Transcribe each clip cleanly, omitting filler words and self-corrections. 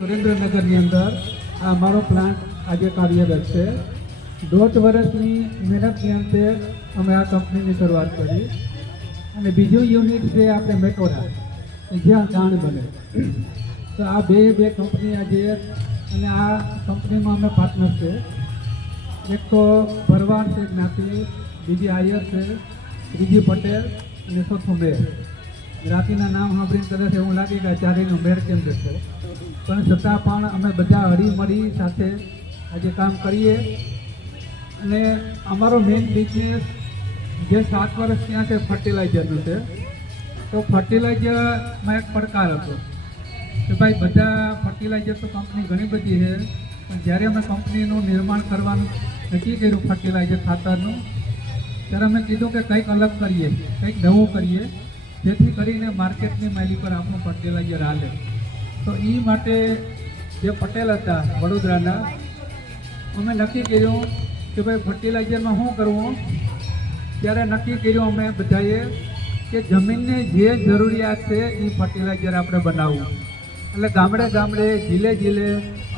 સુરેન્દ્રનગરની અંદર આ અમારો પ્લાન્ટ આજે કાર્યરત છે. 1.5 વર્ષની મહેનતની અંતે અમે આ કંપનીની શરૂઆત કરી અને બીજું યુનિટ છે આપણે મેટોરા, જ્યાં જાણ બને. તો આ બે કંપની આજે અને આ કંપનીમાં અમે પાર્ટનર છે. એક તો ભરવાડ છે જ્ઞાતિ, બીજી આયર છે, ત્રીજી પટેલ અને ચોથું મેર. જ્ઞાતિના નામ સાંભળીને કદાચ એવું લાગે કે આ ચારેયનો મેર કેમ છે, પણ છતાં પણ અમે બધા હળીમળી સાથે આજે કામ કરીએ. અને અમારો મેઇન બિઝનેસ જે 7 વર્ષ ત્યાં છે ફર્ટિલાઇઝરનું છે. તો ફર્ટિલાઇઝરમાં એક પડકાર હતો કે ભાઈ બધા ફર્ટિલાઇઝર તો કંપની ઘણી બધી છે, પણ જ્યારે અમે કંપનીનું નિર્માણ કરવાનું નક્કી કર્યું ફર્ટિલાઇઝર ખાતરનું, ત્યારે અમે કીધું કે કંઈક અલગ કરીએ, કંઈક નવું કરીએ, જેથી કરીને માર્કેટની માઇલી પર આપણું ફર્ટિલાઇઝર હાલે. તો એ માટે જે પટેલ હતા વડોદરાના, અમે નક્કી કર્યું કે ભાઈ ફર્ટિલાઇઝરમાં શું કરવું. ત્યારે નક્કી કર્યું અમે બધાએ કે જમીનની જે જરૂરિયાત છે એ ફર્ટિલાઇઝર આપણે બનાવવું. એટલે ગામડે ગામડે જિલ્લે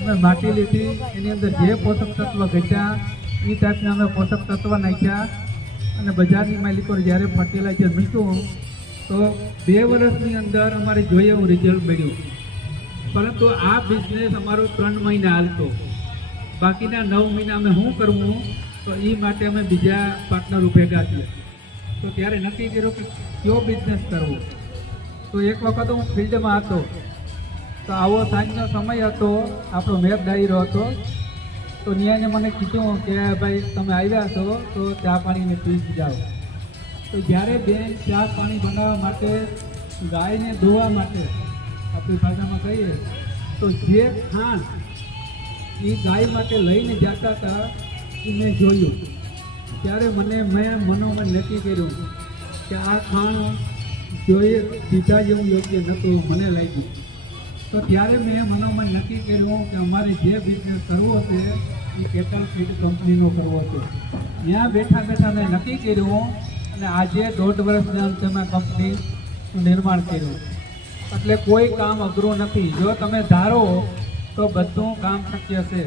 અમે માટી લીધી, એની અંદર જે પોષક તત્વ ઘટ્યા એ ટાઈપના અમે પોષક તત્વ નાખ્યા અને બજારની માઇલી પર જ્યારે ફર્ટિલાઇઝર મૂક્યું તો 2 વર્ષની અંદર અમારે જોઈએ એવું રિઝલ્ટ મળ્યું. પરંતુ આ બિઝનેસ અમારો 3 મહિના હાલતો, બાકીના 9 મહિના અમે શું કરવું, તો એ માટે અમે બીજા પાર્ટનરો ભેગા થયા. તો ત્યારે નક્કી કર્યું કે કયો બિઝનેસ કરવો. તો એક વખત હું ફિલ્ડમાં હતો, તો આવો સાંજનો સમય હતો, આપણો મેપ ડાયરો હતો. તો ન્યાયને મને કીધું કે ભાઈ તમે આવ્યા છો તો ચા પાણીને પી જાઓ. તો જ્યારે બેન ચા પાણી બનાવવા માટે, ગાયને ધોવા માટે આપણી ભાષામાં કહીએ તો જે ખાંડ એ ગાય માટે લઈને જતા હતા એ મેં જોયું. ત્યારે મેં મનોમન નક્કી કર્યું કે આ ખાંડ જોઈએ પીધા જેવું યોગ્ય નહોતું મને લાગ્યું. તો ત્યારે મેં મનોમન નક્કી કર્યું કે અમારે જે બિઝનેસ કરવો છે એ કેટલ ફીડ કંપનીનો કરવો છે. ત્યાં બેઠા મેં નક્કી કર્યું અને આજે 1.5 વર્ષના અંતે મેં કંપનીનું નિર્માણ કર્યું. એટલે કોઈ કામ અઘરું નથી. જો તમે ધારો તો બધું કામ શક્ય છે.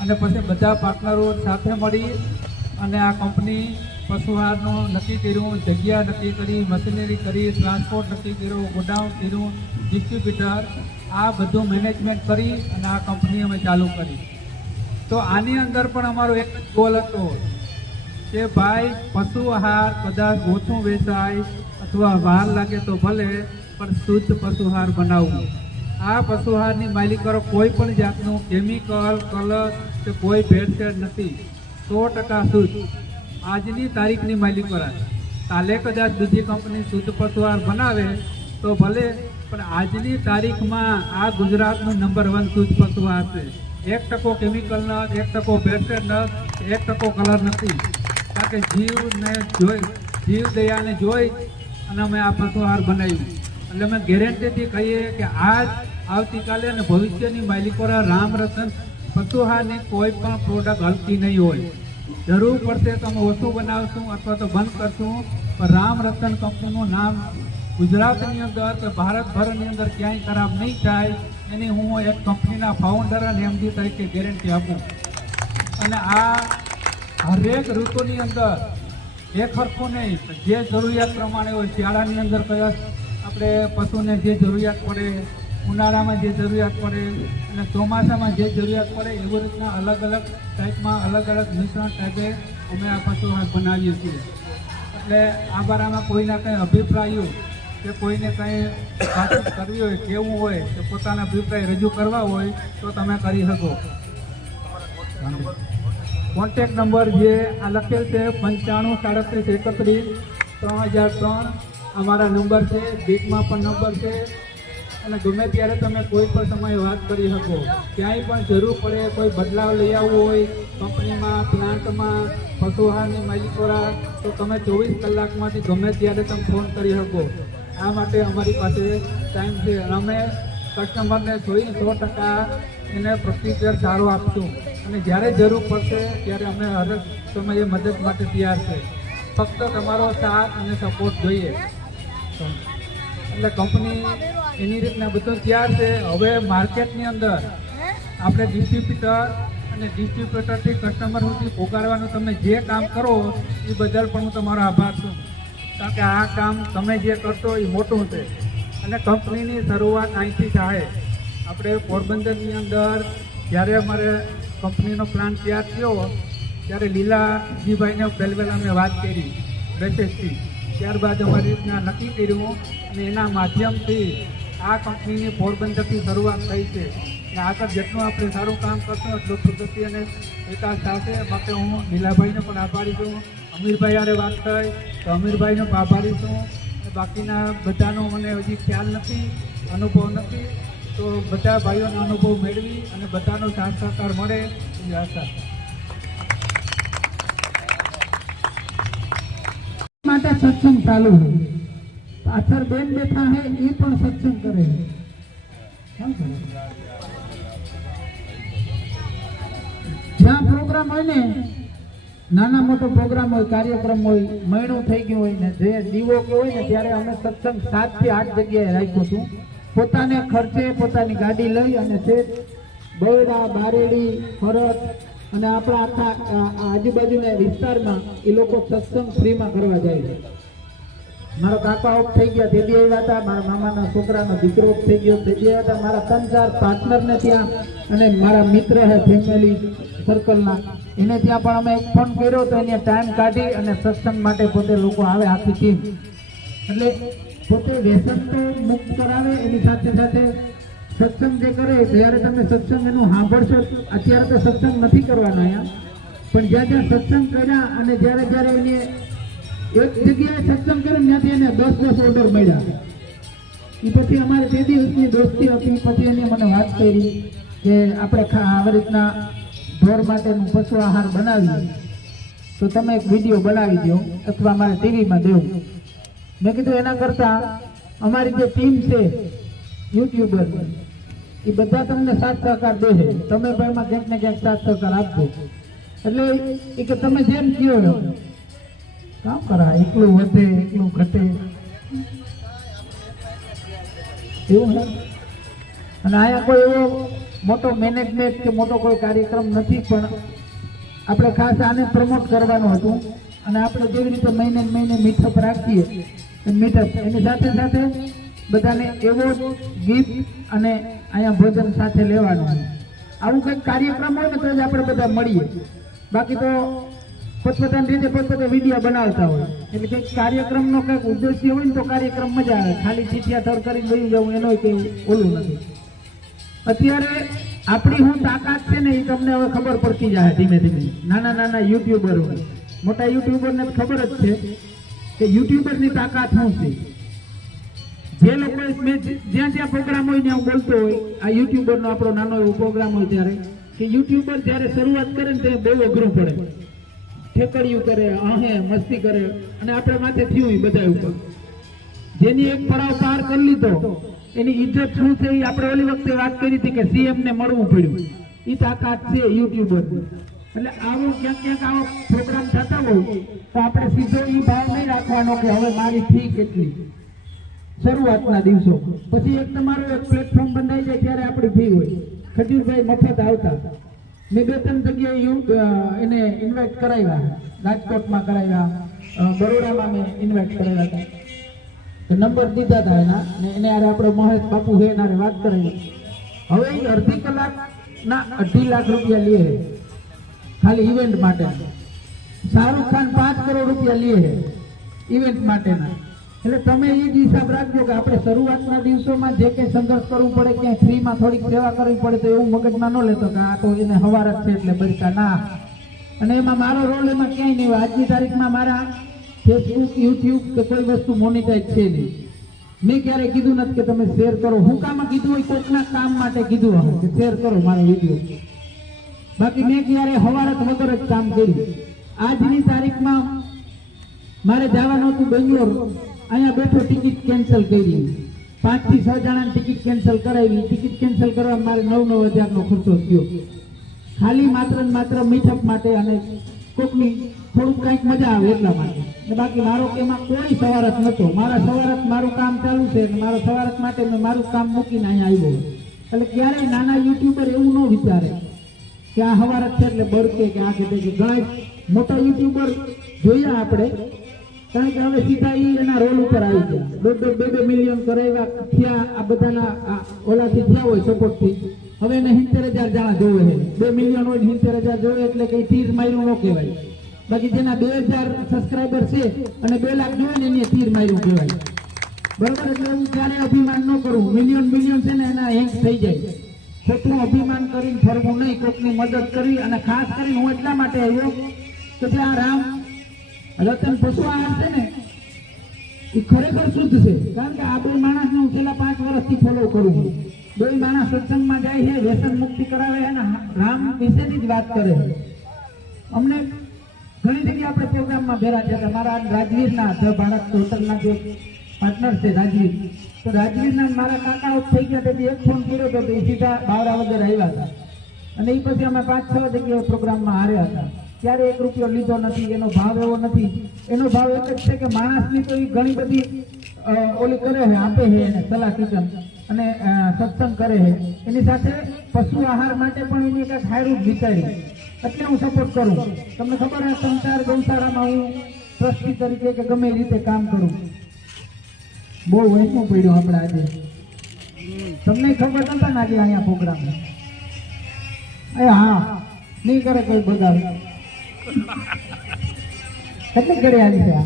અને પછી બધા પાર્ટનરો સાથે મળી અને આ કંપની પશુહારનું નક્કી કર્યું, જગ્યા નક્કી કરી, મશીનરી કરી, ટ્રાન્સપોર્ટ નક્કી કર્યું, ગોડાઉન કર્યું, ડિસ્ટ્રીબ્યુટર, આ બધું મેનેજમેન્ટ કરી અને આ કંપની અમે ચાલુ કરી. તો આની અંદર પણ અમારો એક જ ગોલ હતો કે ભાઈ પશુ આહાર કદાચ ઓછું વેચાય અથવા વાર લાગે તો ભલે, પણ શુદ્ધ પશુહાર બનાવવું. આ પશુહારની માલિકો કોઈ પણ જાતનું કેમિકલ, કલર કે કોઈ ભેળસેળ નથી, 100% શુદ્ધ. આજની તારીખની માલિકો કાલે કદાચ બીજી કંપની શુદ્ધ પશુહાર બનાવે તો ભલે, પણ આજની તારીખમાં આ ગુજરાતનું નંબર 1 શુદ્ધ પશુહાર છે. 1% કેમિકલ ન, 1% ભેળસેળ ન, 1% કલર નથી. કારણ કે જીવ દયાને જોઈ અને અમે આ પશુહાર બનાવ્યું. એટલે અમે ગેરંટીથી કહીએ કે આજ આવતીકાલે અને ભવિષ્યની માલિકોરા રામ રતન પશુહારની કોઈ પણ પ્રોડક્ટ હલતી નહીં હોય. જરૂર પડશે તો અમે ઓછું બનાવશું અથવા તો બંધ કરશું, પણ રામ રતન કંપનીનું નામ ગુજરાતની અંદર કે ભારતભરની અંદર ક્યાંય ખરાબ નહીં થાય એની હું એક કંપનીના ફાઉન્ડર અને એમડી તરીકે ગેરંટી આપું. અને આ હરેક ઋતુની અંદર એક સરખું નહીં, જે જરૂરિયાત પ્રમાણે હોય. શિયાળાની અંદર કયા આપણે પશુને જે જરૂરિયાત પડે, ઉનાળામાં જે જરૂરિયાત પડે અને ચોમાસામાં જે જરૂરિયાત પડે, એવી રીતના અલગ અલગ ટાઈપમાં અલગ મિશ્રણ ટાઈપે અમે આ પશુહાર બનાવીએ છીએ. એટલે આ બારામાં કોઈના કંઈ અભિપ્રાયો કે કોઈને કંઈ વાતચીત કરવી હોય, કેવું હોય કે પોતાના અભિપ્રાય રજૂ કરવા હોય તો તમે કરી શકો. કોન્ટેક નંબર જે આ લખેલ છે 9537313003 અમારા નંબર છે. બીકમાં પણ નંબર છે અને ગમે ત્યારે તમે કોઈ પણ સમયે વાત કરી શકો. ક્યાંય પણ જરૂર પડે, કોઈ બદલાવ લઈ આવવો હોય કંપનીમાં, પ્લાન્ટમાં, પશુહારની માલિકોરા, તો તમે 24 કલાકમાંથી ગમે ત્યારે તમે ફોન કરી શકો. આ માટે અમારી પાસે ટાઈમ છે. અમે કસ્ટમરને 100% એને પ્રતિક્રિયા સારો આપશું અને જ્યારે જરૂર પડશે ત્યારે અમે હરેક સમયે મદદ માટે તૈયાર છે. ફક્ત તમારો સાથ અને સપોર્ટ જોઈએ. એટલે કંપની એની રીતના બધું તૈયાર છે. હવે માર્કેટની અંદર આપણે ડિસ્ટ્રીબ્યુટર અને ડિસ્ટ્રીબ્યુટરથી કસ્ટમર સુધી પહોંચાડવાનું તમે જે કામ કરો એ બદલ પણ હું તમારો આભાર છું. કારણ કે આ કામ તમે જે કરશો એ મોટું છે અને કંપનીની શરૂઆત અહીંથી થાય. આપણે પોરબંદરની અંદર જ્યારે અમારે કંપનીનો પ્લાન તૈયાર થયો ત્યારે લીલાજીભાઈને પહેલાં અમે વાત કરી મેસેજથી. ત્યારબાદ અમારી રીતના નક્કી કર્યું અને એના માધ્યમથી આ કંપનીની પોરબંદરથી શરૂઆત થઈ છે. અને આગળ જેટલું આપણે સારું કામ કરશું એટલું પ્રગતિ અને વિકાસ થશે. માટે હું લીલાભાઈને પણ આભારી છું. અમીરભાઈ યારે વાત થઈ તો અમીરભાઈનો પણ આભારી છું. બાકીના બધાનો મને હજી ખ્યાલ નથી, અનુભવ નથી. તો બધા ભાઈઓનો અનુભવ મેળવી અને બધાનો સાથ સહકાર મળે એવી આશા. માટે સત્સંગ ચાલુ છે. પાછળ બેન બેઠા હે એ પણ સત્સંગ કરે. જ્યાં પ્રોગ્રામ હોય ને, નાના મોટો પ્રોગ્રામ હોય, કાર્યક્રમ હોય, મહિનું થઈ ગયું હોય ને, જે દીવો કે હોય ને, ત્યારે અમે સત્સંગ 7 થી 8 જગ્યાએ રાખ્યું હતું. પોતાને ખર્ચે પોતાની ગાડી લઈ અને તે બૈરા, બારેડી, ફરત અને આપણા આખા આજુબાજુના વિસ્તારમાં એ લોકો સત્સંગ ફ્રીમાં કરવા જાય છે. મારો કાકા ઓફ થઈ ગયા તે બી આવ્યા હતા, મારા મામાના છોકરાનો દીકરો ઓફ થઈ ગયો તે બી આવ્યા હતા, મારા 3-4 પાર્ટનરને ત્યાં અને મારા મિત્ર હે ફેમિલી સર્કલના એને ત્યાં પણ અમે ફોન કર્યો તો એને ટાઈમ કાઢી અને સત્સંગ માટે પોતે લોકો આવે, આખી ટીમ. એટલે પોતે વ્યસન તો મુક્ત કરાવે, એની સાથે સાથે સત્સંગ જે કરે જ્યારે તમે સત્સંગ એનું સાંભળશો. અત્યારે તો સત્સંગ નથી કરવાનો અહીંયા, પણ જ્યાં જ્યાં સત્સંગ કર્યા અને જ્યારે જ્યારે એને એક જગ્યાએ સત્સંગ કર્યો ત્યાંથી એને 10 ઓર્ડર મળ્યા. એ પછી અમારે તે દિવસની દોસ્તી હતી. પછી એને મને વાત કરી કે આપણે આવી રીતના ઢોર માટેનું પશુ આહાર બનાવીએ તો તમે એક વિડીયો બનાવી દો અથવા મારે ટીવીમાં દેવું. મેં કીધું એના કરતાં અમારી જે ટીમ છે યુટ્યુબર એ બધા તમને સાથ સહકાર દે છે, તમે પણ એમાં ક્યાંક ને ક્યાંક સાથ સહકાર આપજો. એટલે એ કે તમે જેમ કહો કામ કરા, એકલું વધે એકલું ઘટે એવું છે. અને અહીંયા કોઈ એવો મોટો મેનેજમેન્ટ કે મોટો કોઈ કાર્યક્રમ નથી, પણ આપણે ખાસ આને પ્રમોટ કરવાનું હતું. અને આપણે જેવી રીતે મહિને મહિને મીટઅપ રાખીએ મીટઅપ, એની સાથે સાથે બધાને એવો ગિફ્ટ અને અહીંયા ભોજન સાથે લેવાનું. આવું કંઈક કાર્યક્રમ હોય ને તો જ આપણે બધા મળીએ. બાકી તો પોતપોતાની રીતે પોતપોતે વિડીયો બનાવતા હોય. એટલે કંઈક કાર્યક્રમનો કંઈક ઉદ્દેશ્ય હોય ને તો કાર્યક્રમ મજા આવે. ખાલી ચીઠિયા કરીને વહી જવું એનો કંઈ ઓલું નથી. અત્યારે આપણી શું તાકાત છે ને એ તમને હવે ખબર પડતી જાય ધીમે ધીમે. નાના નાના યુટ્યુબરો, મોટા યુટ્યુબરને ખબર જ છે કે યુટ્યુબરની તાકાત શું છે. જે લોકો જ્યાં જ્યાં પ્રોગ્રામ હોય ત્યાં બોલતો હોય, આ યુટ્યુબરનો આપણો નાનો એવો પ્રોગ્રામ હોય ત્યારે કે યુટ્યુબર જ્યારે શરૂઆત કરે ને તે બહુ અઘરું પડે. ઠેકડિયું કરે, આહે મસ્તી કરે અને આપણે માથે થયું બધા ઉપર. જેની એક પડાવ પાર કરી લીધો એની ઇજ્જત શું છે એ આપણે ઓલી વખતે વાત કરી હતી કે સીએમ ને મળવું પડ્યું. એ તાકાત છે યુટ્યુબર. એટલે આવો ક્યાંક ક્યાંક આવો પ્રોગ્રામ થતા હોય તો આપણે સીધો એ ભાવ નહીં રાખવાનો કે હવે મારી ફી કેટલી શરૂઆતના દિવસો. પછી એક તમારું એક પ્લેટફોર્મ બંધાઈ જાય ત્યારે આપણી ફી હોય. ખજૂરભાઈ મફત આવતા, મેં 2-3 જગ્યાએ એને ઇન્વાઇટ કરાવ્યા. રાજકોટમાં કરાવ્યા, બરોડામાં મેં ઇન્વાઇટ કરાવ્યા હતા. નંબર દીધા હતા એના ને એને યાર આપણે મહેશ બાપુ છે એના વાત કરાવી. હવે એ અડધી કલાકના 2.5 લાખ રૂપિયા લે ખાલી ઇવેન્ટ માટે. શાહરુખ ખાન 5 કરોડ રૂપિયા લે ઇવેન્ટ માટેના. એટલે તમે એ જ હિસાબ રાખજો કે આપણે શરૂઆતના દિવસોમાં જે કંઈ સંઘર્ષ કરવું પડે, ક્યાંય ફ્રીમાં થોડીક સેવા કરવી પડે તો એવું મગજમાં ન લેતો કે આ તો એને હવાર જ છે એટલે બરકા ના. અને એમાં મારો રોલ એમાં ક્યાંય નહીં હોય. આજની તારીખમાં મારા ફેસબુક, યુટ્યુબ કે કોઈ વસ્તુ મોનિટાઈઝ છે નહીં. મેં ક્યારેય કીધું નથી કે તમે શેર કરો. હું કામમાં કીધું હોય કોઈકના કામ માટે કીધું હોય કે શેર કરો મારો વિડીયો. બાકી મેં ક્યારેય હવારત વગર જ કામ કર્યું. આજની તારીખમાં મારે જવાનું હતું બેંગ્લોર, અહીંયા બેઠો ટિકિટ કેન્સલ કરી. 5 થી 6 જણાની ટિકિટ કેન્સલ કરાવી. ટિકિટ કેન્સલ કરવા મારે 9,000નો ખર્ચો થયો ખાલી માત્ર ને માત્ર મીઠપ માટે અને કોકની થોડુંક કંઈક મજા આવે એટલા માટે. ને બાકી મારો કે એમાં કોઈ સવારત નહોતો. મારા સવારત મારું કામ ચાલુ છે અને મારા સવારત માટે મેં મારું કામ મૂકીને અહીંયા આવ્યો. એટલે ક્યારેય નાના યુટ્યુબર એવું ન વિચારે કે આ સવારત છે એટલે બળકે કે આ કે તે કે. ઘણા મોટા યુટ્યુબર જોયા આપણે, કારણ કે હવે સીધા ઈ એના રોલ ઉપર આવી ગયા. 2 મિલિયન કરાવ્યા થયા, આ બધાના ઓલાથી થયા હોય સપોર્ટથી. હવે એને 70,000 જણા જોવે છે. 2 મિલિયન હોય 70,000 જોવે એટલે કઈ તીર માર્યું ન કહેવાય. બાકી જેના 2,000 સબસ્ક્રાઈબર છે અને 2 લાખ જોવે ને એને તીર માર્યું કહેવાય. બરોબર? એટલે હું ક્યારે અભિમાન ન કરું. મિલિયન છે ને એના હેંગ થઈ જાય. ખોટું અભિમાન કરીને ફરવું નહીં, કોઈકની મદદ કરી. અને ખાસ કરીને હું એટલા માટે આવ્યો કે જે આ રામ રતન પશુ આહાર છે ને એ ખરેખર શુદ્ધ છે. કારણ કે આ 2 માણસને હું છેલ્લા 5 વર્ષથી ફોલો કરું છું. 2 માણસ સત્સંગમાં જાય છે, વ્યસન મુક્તિ કરાવે છે અને રામ વિશેની જ વાત કરે છે. અમને ઘણી જગ્યાએ આપણે પ્રોગ્રામમાં ભેરા છે. મારા રાજવીરના ભારત હોટલના જે પાર્ટનર છે રાજવીર, તો રાજવીરના મારા કાકા આઉટ થઈ ગયા તેથી એક ફોન કર્યો હતો તો એ સીધા બાવરા વગર આવ્યા હતા. અને એ પછી અમે 5-6 જગ્યાએ પ્રોગ્રામમાં હાર્યા હતા. ત્યારે 1 રૂપિયો લીધો નથી. એનો ભાવ એવો નથી. એનો ભાવ એક જ છે કે માણસની તો એ ઘણી બધી ઓલી કરે છે, આપે છે એને સલાહ સૂચન અને સત્સંગ કરે છે. એની સાથે પશુ આહાર માટે પણ એની કંઈક સારું જ વિચાર્યું. એટલે હું સપોર્ટ કરું. તમને ખબર છે 3-4 ગૌશાળામાં હું ટ્રસ્ટી તરીકે કે ગમે એ રીતે કામ કરું. બહુ વહેંચવું પડ્યું આપણે આજે. તમને ખબર નતા ને આજે અહીંયા પ્રોગ્રામ. હા નહીં કરે કોઈ બગાડ. કેટલી ઘડી આવી છે આ?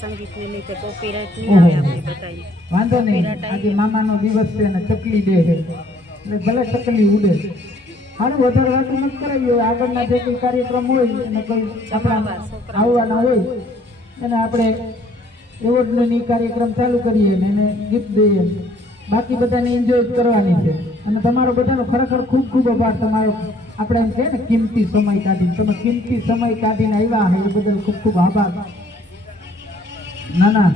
સંગીતને લીધે કોપીરાઇટ નહીં આવે આપણે બતાવી. વાંધો નહીં. આજે મામાનો દિવસ છે અને ચકલી ડે છે એટલે ભલે ચકલી ઉડે. હારું વધારે વાતો નથી કરાવી હોય. આગળના જે કોઈ કાર્યક્રમ હોય અને કોઈ આપણા આવવાના હોય એને આપણે એવોર્ડની કાર્યક્રમ ચાલુ કરીએ ને એને ગિફ્ટ દઈએ. બાકી બધાને એન્જોય કરવાની છે. અને તમારો બધાનો ખરેખર ખૂબ ખૂબ આભાર. તમારો આપણે એમ કહે ને કિંમતી સમય કાઢીને, તમે કિંમતી સમય કાઢીને આવ્યા એ બદલ ખૂબ ખૂબ આભાર. ના